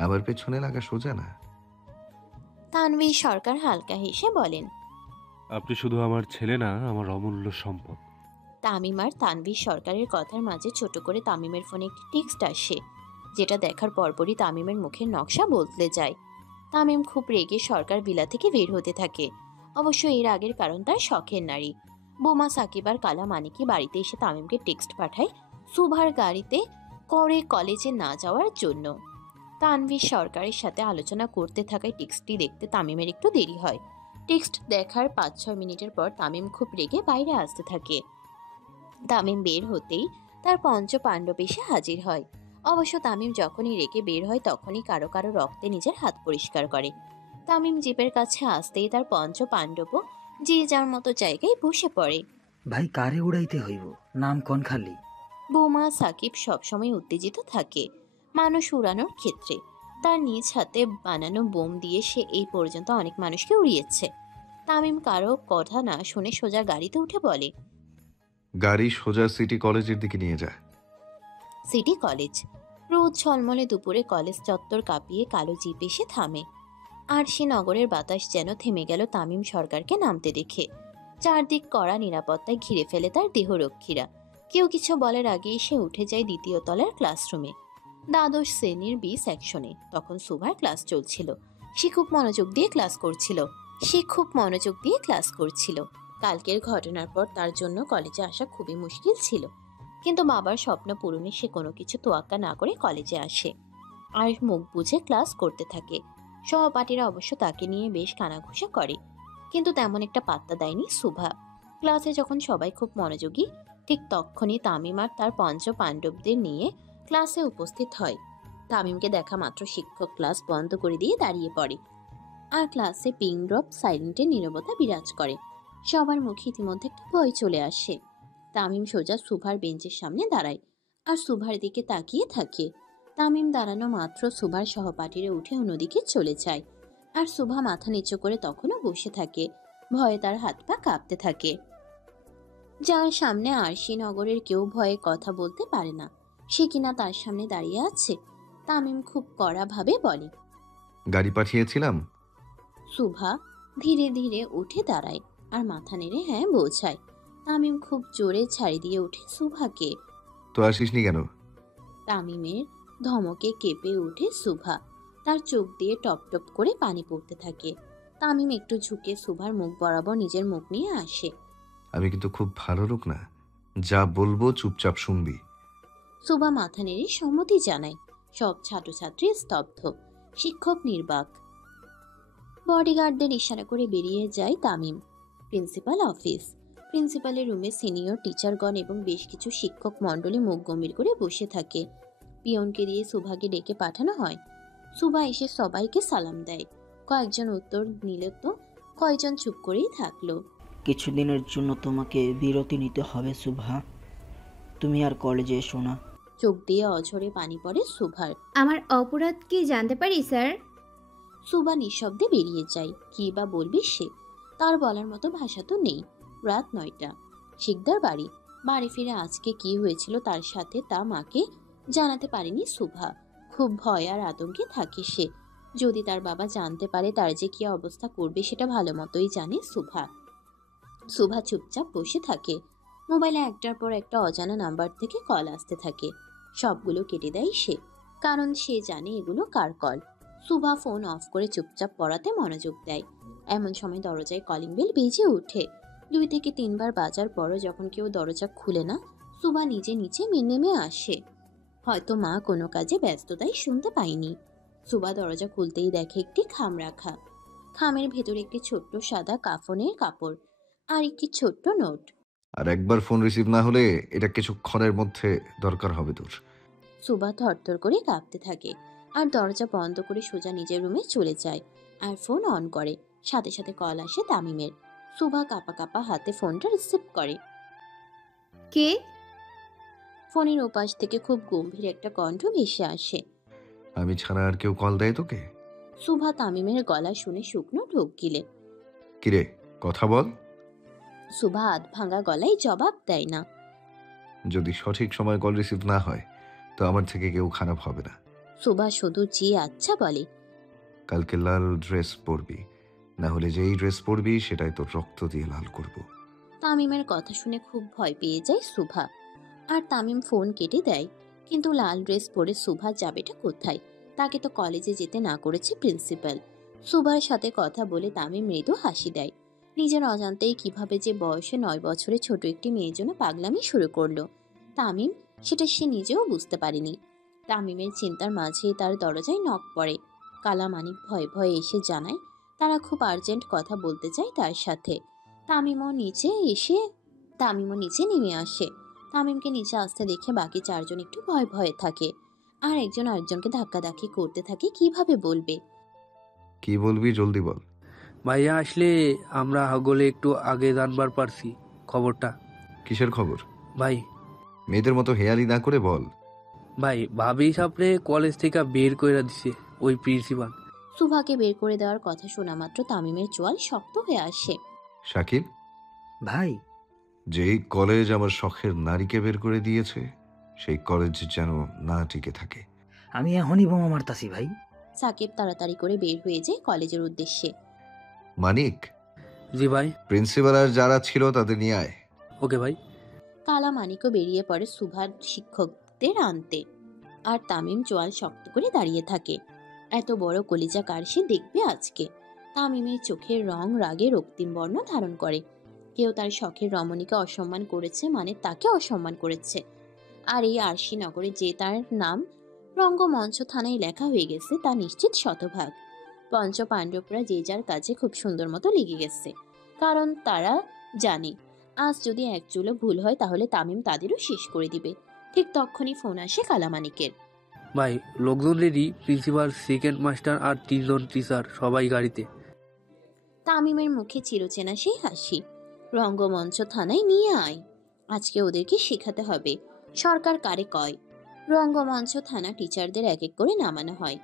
আমার পেছনে লাগা সোজা না। তানভীর সরকার হালকা হেসে বলেন, আপনি শুধু আমার ছেলে না, আমার অমূল্য সম্পদ। তামিম আর তানভীর সরকারের কথার মাঝে ছোট করে তামিমের ফোনে একটি টেক্সট আসে, যেটা দেখার পরপরই তামিমের মুখের নকশা বদলে যায়। তামিম খুব রেগে সরকার ভিলা থেকে বের হতে থাকে। অবশ্য এর আগের কারণ তার শখের নারী। বোমা সাকিব আর কালা মানিকি বাড়িতে এসে তামিমকে টেক্সট পাঠায় সুভার গাড়িতে করে কলেজে না যাওয়ার জন্য। তানভীর সরকারের সাথে আলোচনা করতে থাকায় টেক্সটটি দেখতে তামিমের একটু দেরি হয়। টেক্সট দেখার 5-6 মিনিটের পর তামিম খুব রেগে বাইরে আসতে থাকে। তামিম বের হতেই তার পঞ্চ পাণ্ডব এসে হাজির হয়। অবশ্য তামিম যখনই রেগে বের হয় তখনই কারো কারো রক্তে নিজের হাত পরিষ্কার করে। তামিম জিপের কাছে আসতেই তার পঞ্চ পাণ্ডবও যে যার মতো জায়গায় বসে পড়ে। ভাই, কারে উড়াইতে হইব, নাম কোন খালি। বোমা সাকিব সবসময় উত্তেজিত থাকে মানুষ উড়ানোর ক্ষেত্রে। তার নিজ হাতে বানানো বোম দিয়ে সে এই পর্যন্ত অনেক মানুষকে উড়িয়েছে। তামিম কারো কথা না শুনে সোজা গাড়িতে উঠে বলে, গাড়ি সোজা সিটি কলেজের দিকে নিয়ে যায়। City college. রোদ ঝলমলে দুপুরে কলেজ চত্বর কাঁপিয়ে কালো জিপ এসে থামে। আর সে নগরের বাতাস যেন থেমে গেল তামিম সরকারকে নামতে দেখে। চারদিক কড়া নিরাপত্তায় ঘিরে ফেলে তার দেহরক্ষীরা। কেউ কিছু বলার আগেই সে উঠে যায় দ্বিতীয় তলার ক্লাসরুমে। দ্বাদশ শ্রেণীর বি সেকশনে। তখন সুভার ক্লাস চলছিল। সে খুব মনোযোগ দিয়ে ক্লাস করছিল। কালকের ঘটনার পর তার জন্য কলেজে আসা খুবই মুশকিল ছিল, কিন্তু বাবার স্বপ্ন পূরণে সে কোনো কিছু তোয়াক্কা না করে কলেজে আসে আর মুখ বুঝে ক্লাস করতে থাকে। সহপাঠীরা অবশ্য তাকে নিয়ে বেশ কানাঘুষা করে, কিন্তু তেমন একটা পাত্তা দেয়নি সুভা। ক্লাসে যখন সবাই খুব মনোযোগী, ঠিক তখনই তামিম আর তার পঞ্চ পাণ্ডবদের নিয়ে ক্লাসে উপস্থিত হয়। তামিমকে দেখা মাত্র শিক্ষক ক্লাস বন্ধ করে দিয়ে দাঁড়িয়ে পড়ে, আর ক্লাসে পিন ড্রপ সাইলেন্টে নীরবতা বিরাজ করে। সবার মুখে ইতিমধ্যে একটা ভয় চলে আসে। তামিম সোজা সুভার বেঞ্চের সামনে দাঁড়ায় আর সুভার দিকে তাকিয়ে থাকে। তামিম দাঁড়ানো মাত্র সুভার সহপাঠীরা উঠে অন্যদিকে চলে যায়, আর সুভা মাথা নিচু করে তখনও বসে থাকে। ভয়ে তার হাত পা কাঁপতে থাকে। যার সামনে আরশি নগরের কেউ ভয়ে কথা বলতে পারে না, সে কিনা তার সামনে দাঁড়িয়ে আছে। তামিম খুব কড়া ভাবে বলে, গাড়ি পাঠিয়েছিলাম। সুভা ধীরে ধীরে উঠে দাঁড়ায় আর মাথা নেড়ে হ্যাঁ বোঝায়। তামিম খুব জোরে ছাড়ি দিয়ে উঠে সুভাকে। তো আসিসনি কেন? তামিমের ধমকে কেঁপে উঠে সুভা। তার চোখ দিয়ে টপ টপ করে পানি পড়তে থাকে। তামিম একটু ঝুঁকে সুভার মুখ বরাবর নিজের মুখ নিয়ে আসে। আমি কিন্তু খুব ভালো লোক না, যা বলবো চুপচাপ শুনবি। সুভা মাথা নেড়ে সম্মতি জানায়। সব ছাত্রছাত্রী স্তব্ধ, শিক্ষক নির্বাক। বডিগার্ডদের ইশারা করে বেরিয়ে যায় তামিম। Principal office. প্রিন্সিপালের রুমে সিনিয়র টিচারগণ এবং বেশ কিছু শিক্ষক মণ্ডলী মুখ গম্ভীর করে বসে থাকে। পিয়নকে দিয়ে সুভাকে ডেকে পাঠানো হয়। সুভা এসে সবাইকে সালাম দেয়। কয়েকজন উত্তর নিল, তো কয়েকজন চুপ করেই থাকলো। কিছুদিনের জন্য তোমাকে বিরতি নিতে হবে সুভা, তুমি আর কলেজে এসো না। চোখ দিয়ে অঝরে পানি পড়ে সুভার। আমার অপরাধ কি জানতে পারি স্যার? সুভা নিঃশব্দে বেরিয়ে যায়। কি বা বলবে সে? তার বলার মতো ভাষা তো নেই। রাত 9টা, শিকদার বাড়ি। বাড়ি ফিরে আজকে কি হয়েছিল তার সাথে তা মাকে জানাতে পারেনি সুভা। খুব ভয় আর আতঙ্কে থাকে সে। যদি তার বাবা জানতে পারে তার যে কি অবস্থা করবে সেটা ভালো মতোই জানে সুভা। সুভা চুপচাপ বসে থাকে। মোবাইলে একটার পর একটা অজানা নাম্বার থেকে কল আসতে থাকে। সবগুলো কেটে দেয় সে, কারণ সে জানে এগুলো কার কল। সুভা ফোন অফ করে চুপচাপ পড়াতে মনোযোগ দেয়। এমন সময় দরজায় কলিং বেল বেজে ওঠে। 2 থেকে 3 বার বাজার পরও যখন কেউ দরজা খুলে না, সুভা নিজে নিচে নেমে আসে। হয়তো মা কোনো কাজে ব্যস্ততায় শুনতে পায়নি। সুভা দরজা খুলতেই দেখে একটি খাম রাখা। খামের ভেতরে একটি ছোট্ট সাদা কাফনের কাপড় আর একটি ছোট্ট নোট। আর একবার ফোন রিসিভ না হলে এটা কিছুক্ষণের মধ্যে দরকার হবে তোর। সুভা থরথর করে কাঁপতে থাকে আর দরজা বন্ধ করে সোজা নিজের রুমে চলে যায় আর ফোন অন করে। সাথে সাথে কল আসে তামিমের। সুভা কাঁপা কাঁপা হাতে ফোনটা রিসিভ করে। কে? ফোনের ওপাশ থেকে খুব গম্ভীর একটা কণ্ঠ ভেসে আসে। আমি ছাড়া আর কেউ কল দেয় তোকে? সুভা তামিমের গলা শুনে শুকনো ঢোক গিলে। কিরে, কথা বল। সুভা আধ ভাঙা গলায় জবাব দেয় না। যদি সঠিক সময় কল রিসিভ না হয় তো আমার থেকে কেউ খারাপ হবে না। সুভা শুধু জি আচ্ছা বলে। কালকে লাল ড্রেস পরবি, না হলে যেই ড্রেস পরবি সেটাই তোর রক্ত দিয়ে লাল করব। তামিমের কথা শুনে খুব ভয় পেয়ে যায় সুভা, আর তামিম ফোন কেটে দেয়। কিন্তু লাল ড্রেস পরে সুভা যাবেটা কোথায়? তাকে তো কলেজে যেতে না করেছে প্রিন্সিপাল। সুভার সাথে কথা বলে তামিম মৃদু হাসি দেয়। নিজের অজান্তেই কিভাবে যে বয়সে 9 বছরের ছোট একটি মেয়ের জন্য পাগলামি শুরু করলো তামিম, সেটা সে নিজেও বুঝতে পারেনি। তামিমের চিন্তার মাঝেই তার দরজায় নক পড়ে। কালা মানিক ভয়ে ভয়ে এসে জানায় তারা খুব আর্জেন্ট কথা বলতে চায় তার সাথে। তামিমও নিচে নেমে আসে। তামিমকে নিচে আসতে দেখে বাকি 4 জন একটু ভয় ভয়ে থাকে, আর একজন আরেকজনকে ধাক্কাধাক্কি করতে থাকে। কিভাবে বলবে? কি বলবি জলদি বল। ভাইয়া আসলে আমরা হগলে একটু আগে জানবার পারছি খবরটা। কিসের খবর? ভাই মেয়েদের মতো হেয়ালি না করে বল। ভাই ভাবি সাপড়ে কলেজ থেকে বের করে দিছে ওই প্রিন্সিপাল। সুভাকে বের করে দেওয়ার কথা শোনা মাত্র তামিমের চোয়াল শক্ত হয়ে আসে। সাকিব, ভাই, যেই কলেজ আমার শখের নারীকে বের করে দিয়েছে সেই কলেজ যেন না টিকে থাকে। আমি এখনই বোমা মারতাছি ভাই। সাকিব তাড়াতাড়ি করে বের হয়ে যায় কলেজের উদ্দেশ্যে। মানিক, জি ভাই। প্রিন্সিপাল আর যারা ছিল তাদের নিয়ে আয়। ওকে ভাই। কালা মানিকও বেরিয়ে পড়ে সুভার শিক্ষকদের আনতে। আর তামিম চোয়াল শক্ত করে দাঁড়িয়ে থাকে। এত বড় কলিজা কার সে দেখবে আজকে। তামিমের চোখের রং রাগে রক্তিম বর্ণ ধারণ করে। কেউ তার শখের রমণীকে অসম্মান করেছে মানে তাকে অসম্মান করেছে। আর এই আরশি নগরে যে তার নাম রঙ্গমঞ্চ থানায় লেখা হয়ে গেছে তা নিশ্চিত শতভাগ। পঞ্চ পাণ্ডবরা যে যার কাজে খুব সুন্দর মতো লেগে গেছে, কারণ তারা জানে আজ যদি এক চুলো ভুল হয় তাহলে তামিম তাদেরও শেষ করে দিবে। ঠিক তখনই ফোন আসে কালামানিকের। ভাই, লোকজন রেডি, প্রিন্সিপাল, সেকেন্ড মাস্টার আর 3 জন টিচার সবাই গাড়িতে। তামিমের মুখে চিরচেনা সেই হাসি। রঙ্গমঞ্চ থানায় নিয়ে আয়, আজকে ওদেরকে শেখাতে হবে সরকার কারে কয়। রঙ্গমঞ্চ থানা টিচারদের এক এক করে নামানো হয়।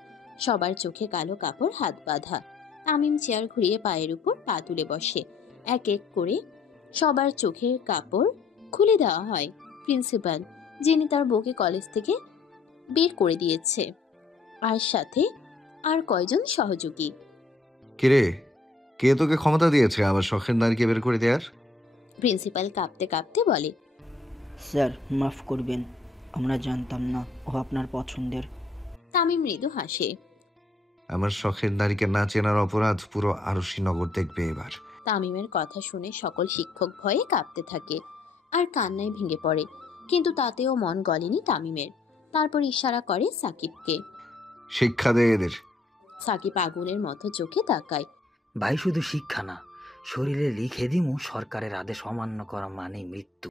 সবার চোখে কালো কাপড়, হাত বাঁধা। তামিম চেয়ার ঘুরিয়ে পায়ের উপর পা তুলে বসে। এক এক করে সবার চোখের কাপড় খুলে দেওয়া হয়। প্রিন্সিপাল, যিনি তার বউকে কলেজ থেকে বের করে দিয়েছে, আর সাথে আর কয়জন সহযোগী। কিরে, কে তোকে ক্ষমতা দিয়েছে আমার শখের নারীকে বের করে দেয়ার? প্রিন্সিপাল কাঁপতে কাঁপতে বলে। স্যার মাফ করবেন, আমরা জানতাম না ও আপনার পছন্দের। তামিম মৃদু হাসে। আমার শখের নারীকে না চেনার অপরাধ পুরো আরশিনগর দেখবে এবার। তামিমের কথা শুনে সকল শিক্ষক ভয়ে কাঁপতে থাকে আর কান্নায় ভেঙে পড়ে। কিন্তু তাতেও মন গলেনি তামিমের। তারপর ইশারা করে সাকিবকে। শিক্ষা দে এদের। সাকিব আগুনের মতো চোখে তাকায়। ভাই, শুধু শিক্ষা না, শরীরে লিখে দিমু সরকারের আদেশ অমান্য করা মানে মৃত্যু।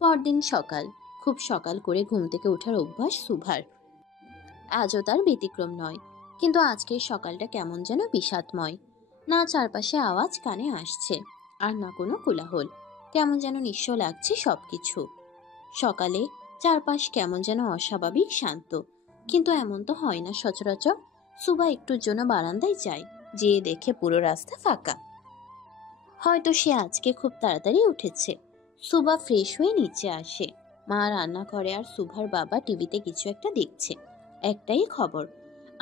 পরদিন সকাল। খুব সকাল করে ঘুম থেকে ওঠার অভ্যাস সুভার। আজও তার ব্যতিক্রম নয়, কিন্তু আজকের সকালটা কেমন যেন বিষাদময়। না চারপাশে আওয়াজ কানে আসছে, আর না কোনো কোলাহল। কেমন যেন নিঃস্ব লাগছে সবকিছু। সকালে চারপাশ কেমন যেন অস্বাভাবিক শান্ত, কিন্তু এমন তো হয় না সচরাচর। সুভা একটুর জন্য বারান্দায় যায়, যেয়ে দেখে পুরো রাস্তা ফাঁকা। হয়তো সে আজকে খুব তাড়াতাড়ি উঠেছে। সুভা ফ্রেশ হয়ে নিচে আসে। মা রান্না করে আর সুভার বাবা টিভিতে কিছু একটা দেখছে। একটাই খবর,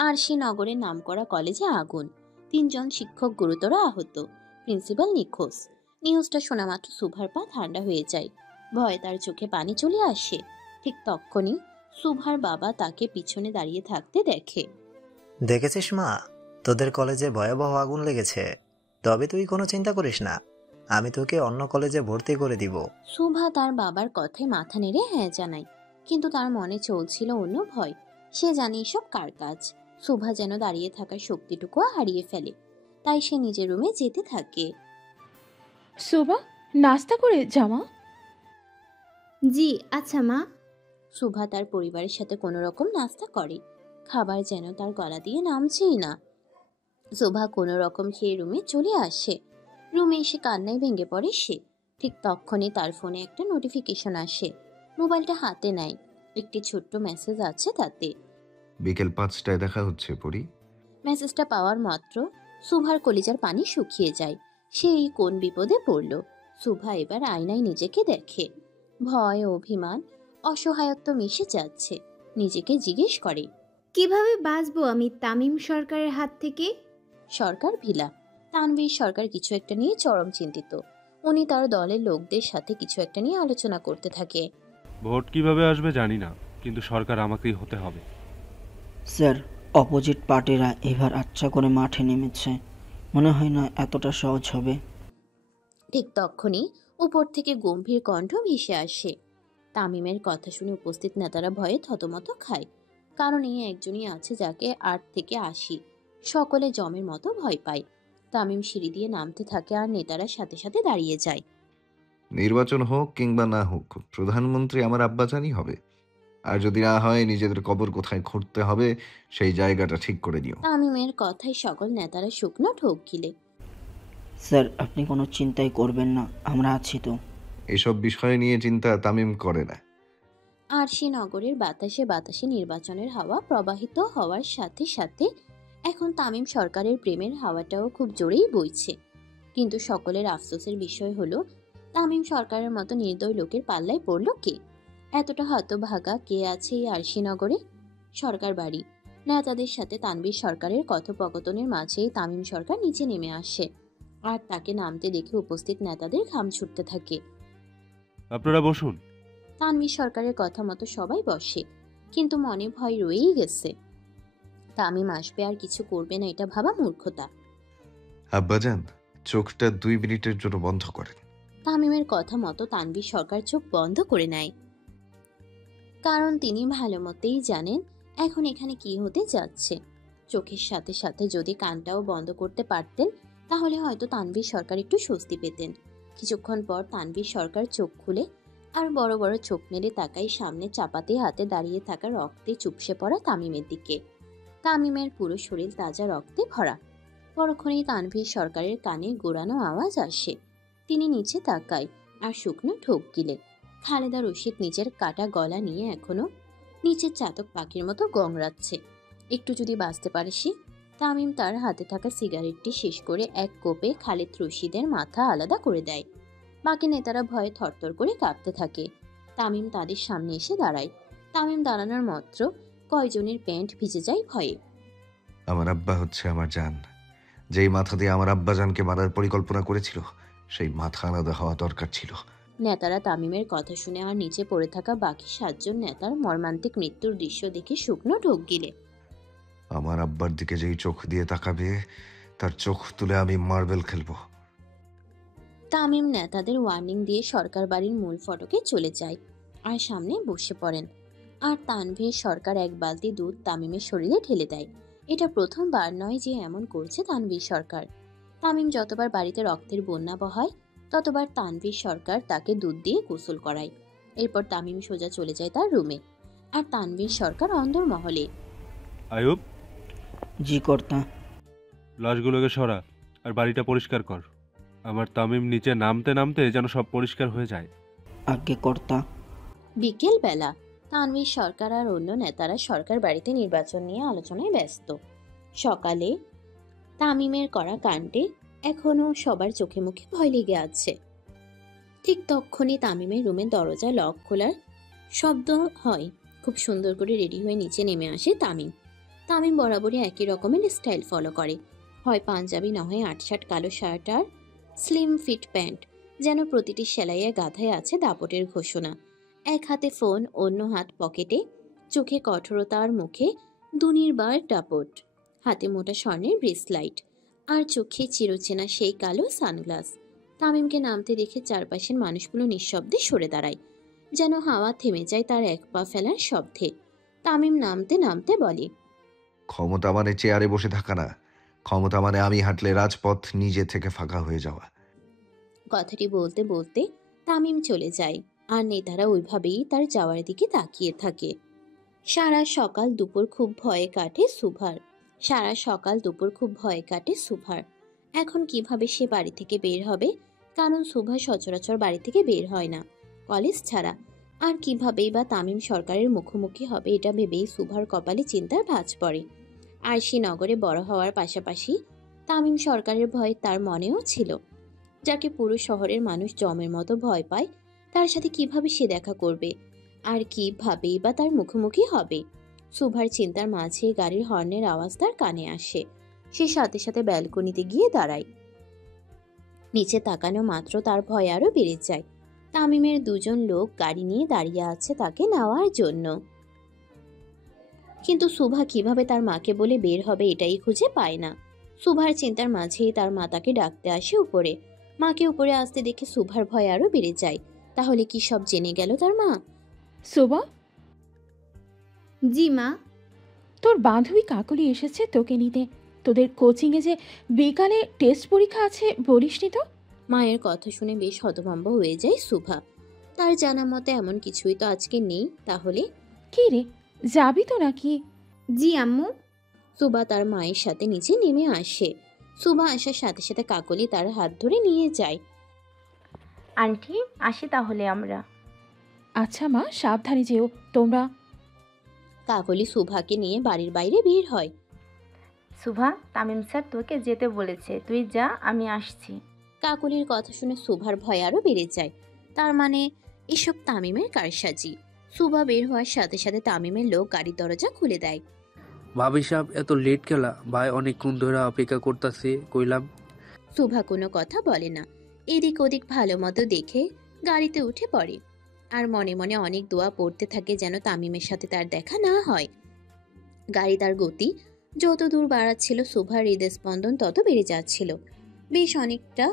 আরশি নগরের নামকরা কলেজে আগুন, 3 জন শিক্ষক গুরুতর আহত, প্রিন্সিপাল নিখোঁজ। নিউজটা শোনা মাত্র সুভার পা ঠান্ডা হয়ে যায়। ভয়ে তার চোখে পানি চলে আসে। ঠিক তখনই সুভার বাবা তাকে পিছনে দাঁড়িয়ে থাকতে দেখে। দেখেছিস মা, তোদের কলেজে ভয়াবহ আগুন লেগেছে। তবে তুই কোনো চিন্তা করিস না, আমি তোকে অন্য কলেজে ভর্তি করে দিব। সুভা তার বাবার কথায় মাথা নেড়ে হ্যাঁ জানায়, কিন্তু তার মনে চলছিল অন্য ভয়। সে জানে এসব কার কাজ। সুভা যেন দাঁড়িয়ে থাকার শক্তিটুকু হারিয়ে ফেলে, তাই সে নিজের রুমে যেতে থাকে। শোভা, নাস্তা করে জামা। জি আচ্ছা মা। সুভা তার পরিবারের সাথে কোনো রকম নাস্তা করে। খাবার যেন তার গলা দিয়ে নামছেই না। সুভা কোনো রকম খেয়ে রুমে চলে আসে। রুমে এসে কান্নায় ভেঙে পড়ে সে। ঠিক তখনই তার ফোনে একটা নোটিফিকেশন আসে। মোবাইলটা হাতে নেয়। একটি ছোট্ট মেসেজ আছে তাতে। বিকেল 5টায় দেখা হচ্ছে পরি। মেসেজটা পাওয়ার মাত্র সুভার কলিজার পানি শুকিয়ে যায়। সে এই কোন বিপদে পড়ল। সুভা এবার আয়নায় নিজেকে দেখে। ভয়, অভিমান, অসহায়ত্ব মিশে যাচ্ছে। নিজেকে জিজ্ঞেস করে, কিভাবে বাঁচবো আমি তামিম সরকারের হাত থেকে? সরকার ভিলা। তানভীর সরকার কিছু একটা নিয়ে চরম চিন্তিত। উনি তার দলের লোকদের সাথে কিছু একটা নিয়ে আলোচনা করতে থাকে। ভোট কিভাবে আসবে জানি না, কিন্তু সরকার আমাকেই হতে হবে। স্যার, অপোজিট পার্টিরা এবার আচ্ছা করে মাঠে নেমেছে। মনে হয় না এতটা সহজ হবে। ঠিক তখনই উপর থেকে গম্ভীর কণ্ঠ ভেসে আসে। তামিমের কথা শুনে উপস্থিত নেতারা ভয়ে থতমত খায়, কারণ এই একজনই আছে যাকে 8 থেকে 80 সকলে জমের মতো ভয় পায়। তামিম সিঁড়ি দিয়ে নামতে থাকে আর নেতারা সাথে সাথে দাঁড়িয়ে যায়। নির্বাচন হোক কিংবা না হোক, প্রধানমন্ত্রী আমার আব্বাজানই হবে। আর যদি না হয়, নিজেদের কবর কোথায় খুঁড়তে হবে সেই জায়গাটা ঠিক করে নিও। তামিমের কথায় সকল নেতারা শুকনো ঢোক গিলে। স্যার, আপনি কোনো চিন্তাই করবেন না, আমরা আছি তো। এসব বিষয় নিয়ে চিন্তা তামিম করে না। আরশি নগরের বাতাসে বাতাসে নির্বাচনের হাওয়া প্রবাহিত হওয়ার সাথে সাথে এখন তামিম সরকারের প্রেমের হাওয়াটাও খুব জোরেই বইছে। কিন্তু সকলের আফসোসের বিষয় হলো, তামিম সরকারের মতো নির্দয় লোকের পাল্লায় পড়ল কে? এতটা হতভাগা কে আছে এই আরশি নগরে? সরকার বাড়ি। নেতাদের সাথে তানভীর সরকারের কথোপকথনের মাঝেই তামিম সরকার নিচে নেমে আসে, আর তাকে নামতে দেখে উপস্থিত নেতাদের ঘাম ছুটতে থাকে। আপনারা বসুন। তানভীর সরকারের কথা মতো সবাই বসে। কিন্তু মনে ভয় রয়েই গেছে। তামিম আসবে আর কিছু করবে না, এটা ভাবা মূর্খতা। আব্বাজান, চোখটা 2 মিনিটের জন্য বন্ধ করেন। তামিমের কথা মতো তানভীর সরকার চোখ বন্ধ করে নেয়, কারণ তিনি ভালো মতেই জানেন এখন এখানে কি হতে যাচ্ছে। চোখের সাথে সাথে যদি কানটাও বন্ধ করতে পারতেন তাহলে হয়তো তানভীর সরকার একটু স্বস্তি পেতেন। কিছুক্ষণ পর তানভীর সরকার চোখ খুলে আর বড় বড় চোখ মেলে তাকাই সামনে চাপাতে হাতে দাঁড়িয়ে থাকা রক্তে চুপসে পড়া তামিমের দিকে। তামিমের পুরো শরীর তাজা রক্তে ভরা। পরক্ষণেই তানভীর সরকারের কানে গোড়ানো আওয়াজ আসে। তিনি নিচে তাকায় আর শুকনো ঢোক গিলে। খালেদা রশিদ নিজের কাটা গলা নিয়ে এখনো নিচের চাতক পাখির মতো গংড়াচ্ছে। একটু যদি বাঁচতে পারে সে। তামিম তার হাতে থাকা সিগারেটটি শেষ করে এক কোপে খালেদ রশিদের মাথা আলাদা করে দেয়। বাকি নেতারা ভয়ে থরথর করে কাঁপতে থাকে। তামিম তাদের সামনে এসে দাঁড়ায়। তামিম দাঁড়ানোর মাত্র কয়জনের প্যান্ট ভিজে যায় ভয়ে। আমার আব্বা হচ্ছে আমার জান। যেই মাথা দিয়ে আমার আব্বাজানকে মারার পরিকল্পনা করেছিল সেই মাথা আলাদা হওয়া দরকার ছিল। নেতারা তামিমের কথা শুনে আর নিচে পড়ে থাকা বাকি 7 জন নেতার মর্মান্তিক মৃত্যুর দৃশ্য দেখে শুকনো ঢোক গিলে। আমার আব্বার দিকে যেই চোখ দিয়ে তাকাবে তার চোখ তুলে আমি মার্বেল খেলবো। তামিম নেতাদের ওয়ার্নিং দিয়ে সরকার বাড়ির মূল ফটকে চলে যায় আর সামনে বসে পড়েন। আর তানভীর সরকার এক বালতি দুধ তামিমের শরীরে ঢেলে দেয়। এটা প্রথমবার নয় যে এমন করছে তানভীর সরকার। তামিম যতবার বাড়িতে রক্তের বন্যা বহায় ততবার তানভীর সরকার তাকে দুধ দিয়ে গোসল করায়। এরপর তামিম সোজা চলে যায় তার রুমে, আর তানভীর সরকার অন্দরমহলে। আয়ুব, জি কর্তা। লাশগুলোকে সরা আর বাড়িটা পরিষ্কার কর। আমার তামিম নিচে নামতে নামতে যেন সব পরিষ্কার হয়ে যায়। আজ্ঞে কর্তা। বিকেল বেলা তানভীর সরকার আর অন্য নেতারা সরকার বাড়িতে নির্বাচন নিয়ে আলোচনায় ব্যস্ত। সকালে তামিমের করা কাণ্ডে এখনো সবার চোখে মুখে ভয় লেগে আছে। ঠিক তখনই তামিমের রুমের দরজা লক খোলার শব্দ হয়। খুব সুন্দর করে রেডি হয়ে নিচে নেমে আসে তামিম। তামিম বরাবরই একই রকমের স্টাইল ফলো করে, হয় পাঞ্জাবি না হয় ৮-৬ কালো শার্ট আর স্লিম ফিট প্যান্ট, যেন প্রতিটি সেলাইয়ে গাঁথায় আছে দাপটের ঘোষণা। এক হাতে ফোন, অন্য হাত পকেটে, চোখে কঠোরতা আর মুখে দুনির্বার দাপট, হাতে মোটা স্বর্ণের ব্রেসলাইট আর চোখে চিরচেনা সেই কালো সানগ্লাস। তামিমকে নামতে দেখে চারপাশের মানুষগুলো নিঃশব্দে সরে দাঁড়ায়, যেন হাওয়া থেমে যায় তার এক পা ফেলার শব্দে। তামিম নামতে নামতে বলে, ক্ষমতা মানে চেয়ারে বসে থাকা না, ক্ষমতা মানে আমি হাঁটলে রাজপথ নিজে থেকে ফাঁকা হয়ে যাওয়া। কথাটি বলতে বলতে তামিম চলে যায়, আর নেতারা ওইভাবেই তার যাওয়ার দিকে তাকিয়ে থাকে। সারা সকাল দুপুর খুব ভয়ে কাটে সুভার। এখন কিভাবে সে বাড়ি থেকে বের হবে, কারণ সুভা সচরাচর বাড়ি থেকে বের হয় না, কলেজ ছাড়া। আর কিভাবেই বা তামিম সরকারের মুখোমুখি হবে, এটা ভেবেই সুভার কপালে চিন্তার ভাঁজ পড়ে। আর সে নগরে বড় হওয়ার পাশাপাশি তামিম সরকারের ভয় তার মনেও ছিল। যাকে পুরো শহরের মানুষ জমের মতো ভয় পায়, তার সাথে কিভাবে সে দেখা করবে, আর কিভাবেই বা তার মুখোমুখি হবে। সুভার চিন্তার মাঝে গাড়ির হর্নের আওয়াজ তার কানে আসে। সে সাথে সাথে ব্যালকনিতে গিয়ে দাঁড়ায়। নিচে তাকানো মাত্র তার ভয় আরো বেড়ে যায়। তামিমের 2 জন লোক গাড়ি নিয়ে দাঁড়িয়ে আছে তাকে নেওয়ার জন্য। কিন্তু সুভা কিভাবে তার মাকে বলে বের হবে এটাই খুঁজে পায় না। সুভার চিন্তার মাঝেই তার মা তাকে ডাকতে আসে উপরে। মাকে উপরে আসতে দেখে সুভার ভয় আরো বেড়ে যায়। তাহলে কি সব জেনে গেল তার মা? শোভা, জি মা। তোর বান্ধবী কাকলি এসেছে তোকে নিতে। তোদের কোচিংয়ে যে বিকালে টেস্ট পরীক্ষা আছে বলিসনি তো? মায়ের কথা শুনে বেশ হতভম্ব হয়ে যায় সুভা। তার জানা মতে এমন কিছুই তো আজকে নেই। তাহলে কি রে, যাবি তো নাকি? জি আম্মু। সুভা তার মায়ের সাথে নিচে নেমে আসে। সুভা আসার সাথে সাথে কাকলি তার হাত ধরে নিয়ে যায়। আন্টি, আসি তাহলে আমরা। আচ্ছা মা, সাবধানে যেও তোমরা। কাকলি সুভাকে নিয়ে বাড়ির বাইরে বের হয়। সুভা, তামিম স্যার তোকে যেতে বলেছে, তুই যা, আমি আসছি। কাকলির কথা শুনে সুভার ভয় আরো বেড়ে যায়। তার মানে এসব তামিমের কারসাজি। সুভা বের হওয়ার সাথে সাথে তামিমের লোক গাড়ির দরজা খুলে দেয়। ভাবি সাহেব, এত লেট কেলা? ভাই অনেকক্ষণ ধরে অপেক্ষা করতেছে কইলাম। সুভা কোনো কথা বলে না। এদিক ওদিক ভালো মতো দেখে গাড়িতে উঠে পড়ে। আর মনে মনে অনেক দোয়া পড়তে থাকে যেন তামিমের সাথে তার দেখা না হয়। গাড়ি তার গতি যত দূর বাড়াচ্ছিল সুভার হৃদস্পন্দন তত বেড়ে যাচ্ছিল। বেশ অনেকটা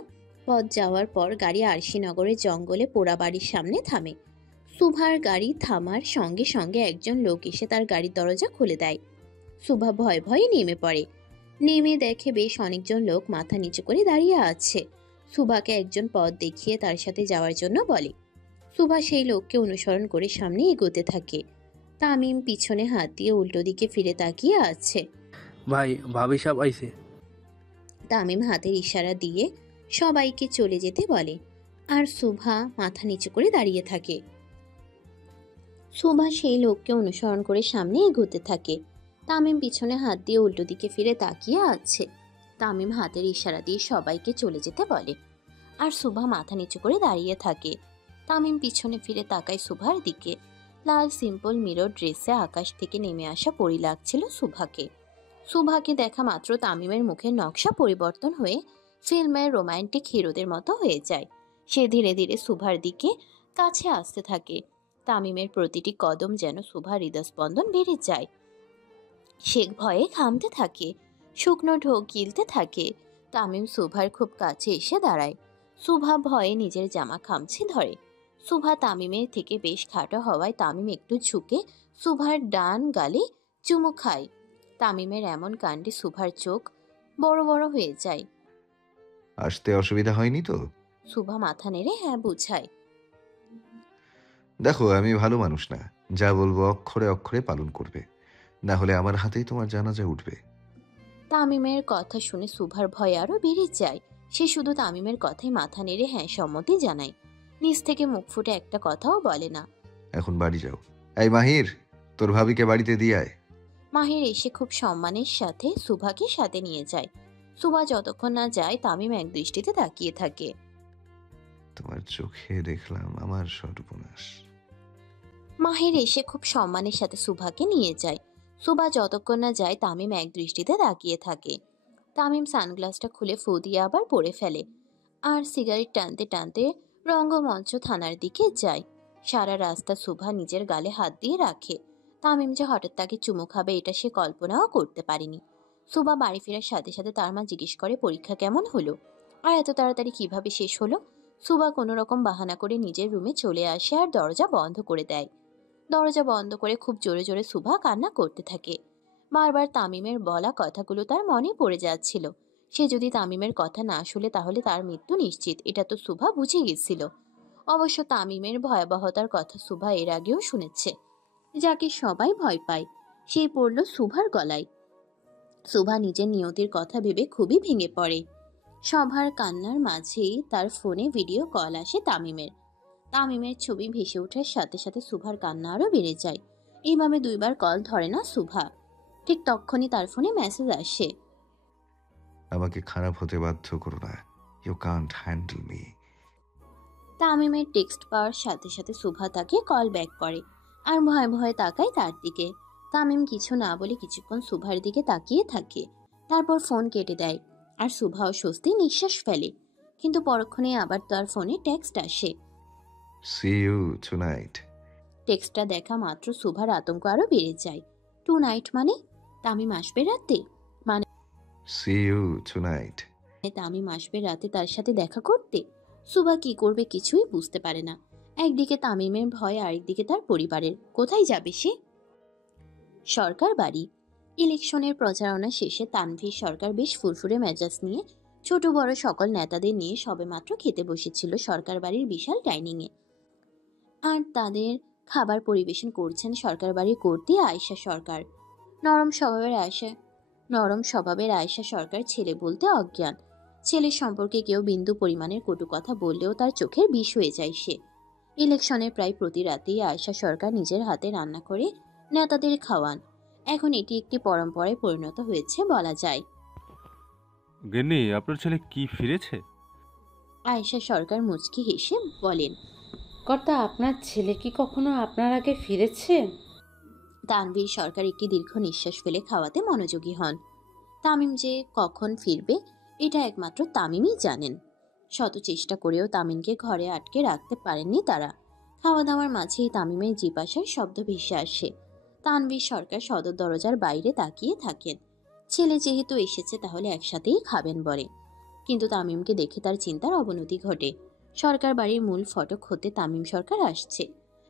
পথ যাওয়ার পর গাড়ি আরশিনগরের জঙ্গলে পোড়া বাড়ির সামনে থামে। সুভার গাড়ি থামার সঙ্গে সঙ্গে একজন লোক এসে তার গাড়ির দরজা খুলে দেয়। সুভা ভয়ে ভয়ে নেমে পড়ে। নেমে দেখে বেশ অনেকজন লোক মাথা নিচু করে দাঁড়িয়ে আছে। সুভাকে একজন পথ দেখিয়ে তার সাথে যাওয়ার জন্য বলে। সুভা সেই লোককে অনুসরণ করে সামনে এগোতে থাকে। তামিম পিছনে হাত দিয়ে উল্টো দিকে ফিরে তাকিয়ে আছে। ভাই, ভাবি সাহেব আইছে। তামিম হাতের ইশারা দিয়ে সবাইকে চলে যেতে বলে, আর সুভা মাথা নিচু করে দাঁড়িয়ে থাকে। সুভা সেই লোককে অনুসরণ করে সামনে এগোতে থাকে। তামিম পিছনে হাত দিয়ে উল্টো দিকে ফিরে তাকিয়ে আছে। তামিম হাতের ইশারা দিয়ে সবাইকে চলে যেতে বলে, আর সুভা মাথা নিচু করে দাঁড়িয়ে থাকে। তামিম পিছনে ফিরে তাকায় সুভার দিকে। লাল সিম্পল মিরর ড্রেসে আকাশ থেকে নেমে আসা পরি লাগছিল সুভাকে। সুভাকে দেখা মাত্র তামিমের মুখের নকশা পরিবর্তন হয়ে ফিল্মের রোমান্টিক হিরোদের মতো হয়ে যায়। সে ধীরে ধীরে সুভার দিকে কাছে আসতে থাকে। তামিমের প্রতিটি কদম যেন সুভার হৃদস্পন্দন বেড়ে যায়। সে ভয়ে ঘামতে থাকে, শুকনো ঢোক গিলতে থাকে। তামিম সুভার খুব কাছে এসে দাঁড়ায়। সুভা ভয়ে নিজের জামা খামচে ধরে। সুভা তামিমের থেকে বেশ খাটো হওয়ায় তামিম একটু ঝুঁকে সুভার ডান গালে চুমু খায়। তামিমের এমন কাণ্ডে সুভার চোখ বড় বড় হয়ে যায়। আসতে অসুবিধা হয়নি তো? সুভা মাথা নেড়ে হ্যাঁ বুঝায়। দেখো, আমি ভালো মানুষ না। যা বলবো অক্ষরে অক্ষরে পালন করবে, না হলে আমার হাতেই তোমার জানাজা উঠবে। তামিমের কথা শুনে সুভার ভয় আরো বেড়ে যায়। সে শুধু তামিমের কথায় মাথা নেড়ে হ্যাঁ সম্মতি জানায়। নিজ থেকে মুখ ফুটে একটা কথাও বলে না। এখন বাড়ি যাও। এই মাহির, তোর ভাবিকে বাড়িতে দিয়ে আয়। মাহির এসে খুব সম্মানের সাথে সুভাকে সাথে নিয়ে যায়। সুভা যতক্ষণ না যায় তামিম এক দৃষ্টিতে তাকিয়ে থাকে। তোমার চোখে দেখলাম আমার সর্বনাশ। মাহির এসে খুব সম্মানের সাথে সুভাকে নিয়ে যায়। সুভা যতক্ষণ না যায় তামিম এক দৃষ্টিতে তাকিয়ে থাকে। তামিম সানগ্লাসটা খুলে ফু দিয়ে আবার পরে ফেলে, আর সিগারেট টানতে টানতে রঙ্গমঞ্চ থানার দিকে যায়। সারা রাস্তা সুভা নিজের গালে হাত দিয়ে রাখে। তামিম যে হঠাৎ তাকে চুমু খাবে এটা সে কল্পনাও করতে পারেনি। সুভা বাড়ি ফেরার সাথে সাথে তার মা জিজ্ঞেস করে পরীক্ষা কেমন হলো, আর এত তাড়াতাড়ি কিভাবে শেষ হলো। সুভা কোনো রকম বাহানা করে নিজের রুমে চলে আসে আর দরজা বন্ধ করে দেয়। দরজা বন্ধ করে খুব জোরে জোরে সুভা কান্না করতে থাকে। বারবার তামিমের বলা কথাগুলো তার মনে পড়ে যাচ্ছিল। সে যদি তামিমের কথা না শুনে তাহলে তার মৃত্যু নিশ্চিত, এটা তো সুভা বুঝে গেছিল। অবশ্য তামিমের ভয়াবহতার কথা সুভা এর আগেও শুনেছে। যাকে সবাই ভয় পায় সেই পড়ল সুভার গলায়। সুভা নিজের নিয়তির কথা ভেবে খুবই ভেঙে পড়ে। সভার কান্নার মাঝেই তার ফোনে ভিডিও কল আসে তামিমের। তামিমের ছবি ভেসে ওঠার সাথে সাথে সুভার কান্না আরো বেড়ে যায়। এইভাবে দুইবার কল ধরে না সুভা। ঠিক তখনই তার ফোনে মেসেজ আসে। আমাকে খারাপ হতে বাধ্য করো না। You can't handle me. তামিমের টেক্সট পাওয়ার সাথে সাথে সুভা তাকে কল ব্যাক করে আর ভয়ে ভয়ে তাকায় তার দিকে। তামিম কিছু না বলে কিছুক্ষণ সুভার দিকে তাকিয়ে থাকে, তারপর ফোন কেটে দেয়। আর সুভাও স্বস্তি নিঃশ্বাস ফেলে। কিন্তু পরক্ষণে আবার তার ফোনে টেক্সট আসে। See you tonight. টেক্সটটা দেখা মাত্র সুভার আতঙ্ক আরো বেড়ে যায়। টু নাইট মানে? তামিম আসবে রাতে? মানে সি ইউ টুনাইট। তামিম আসবে রাতে তার সাথে দেখা করতে? সুভা কি করবে কিছুই বুঝতে পারে না। একদিকে তামিমের ভয়, আরেকদিকে তার পরিবারের। কোথায় যাবে সে? সরকার বাড়ি। ইলেকশনের প্রচারণা শেষে তানভীর সরকার বেশ ফুরফুরে মেজাজ নিয়ে ছোট বড় সকল নেতাদের নিয়ে সবেমাত্র খেতে বসেছিল সরকার বাড়ির বিশাল ডাইনিংয়ে। আর তাদের খাবার পরিবেশন করছেন সরকার বাড়ির কর্ত্রী আয়েশা সরকার। নরম স্বভাবের আয়েশা সরকার ছেলে বলতে অজ্ঞান। ছেলের সম্পর্কে কেউ বিন্দু পরিমাণের কটু কথা বললেও তার চোখের বিষ হয়ে যায় সে। ইলেকশনের প্রায় প্রতি রাতেই আয়েশা সরকার নিজের হাতে রান্না করে নেতাদের খাওয়ান। এখন এটি একটি পরম্পরায় পরিণত হয়েছে বলা যায়। গিন্নি, আপনার ছেলে কি ফিরেছে? আয়েশা সরকার মুচকি হেসে বলেন, কর্তা, আপনার ছেলে কি কখনো আপনার আগে ফিরেছে? তানভীর সরকার একটি দীর্ঘ নিঃশ্বাস ফেলে খাওয়াতে মনোযোগী হন। তামিম যে কখন ফিরবে এটা একমাত্র তামিমই জানেন। শত চেষ্টা করেও তামিমকে ঘরে আটকে রাখতে পারেননি তারা। খাওয়া দাওয়ার মাঝেই তামিমের জিজ্ঞাসার শব্দ ভেসে আসে। তানভীর সরকার সদর দরজার বাইরে তাকিয়ে থাকেন। ছেলে যেহেতু এসেছে তাহলে একসাথেই খাবেন বলে, কিন্তু তামিমকে দেখে তার চিন্তার অবনতি ঘটে। সরকার বাড়ির মূল ফটক হতে তামিম সরকার আসছে।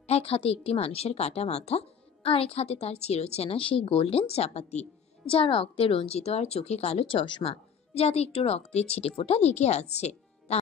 এক হাতে একটি মানুষের কাটা মাথা, আরেক হাতে তার চিরচেনা সেই গোল্ডেন চাপাতি, যা রক্তে রঞ্জিত, আর চোখে কালো চশমা যাতে একটু রক্তের ছিটেফোঁটা লেগে আছে।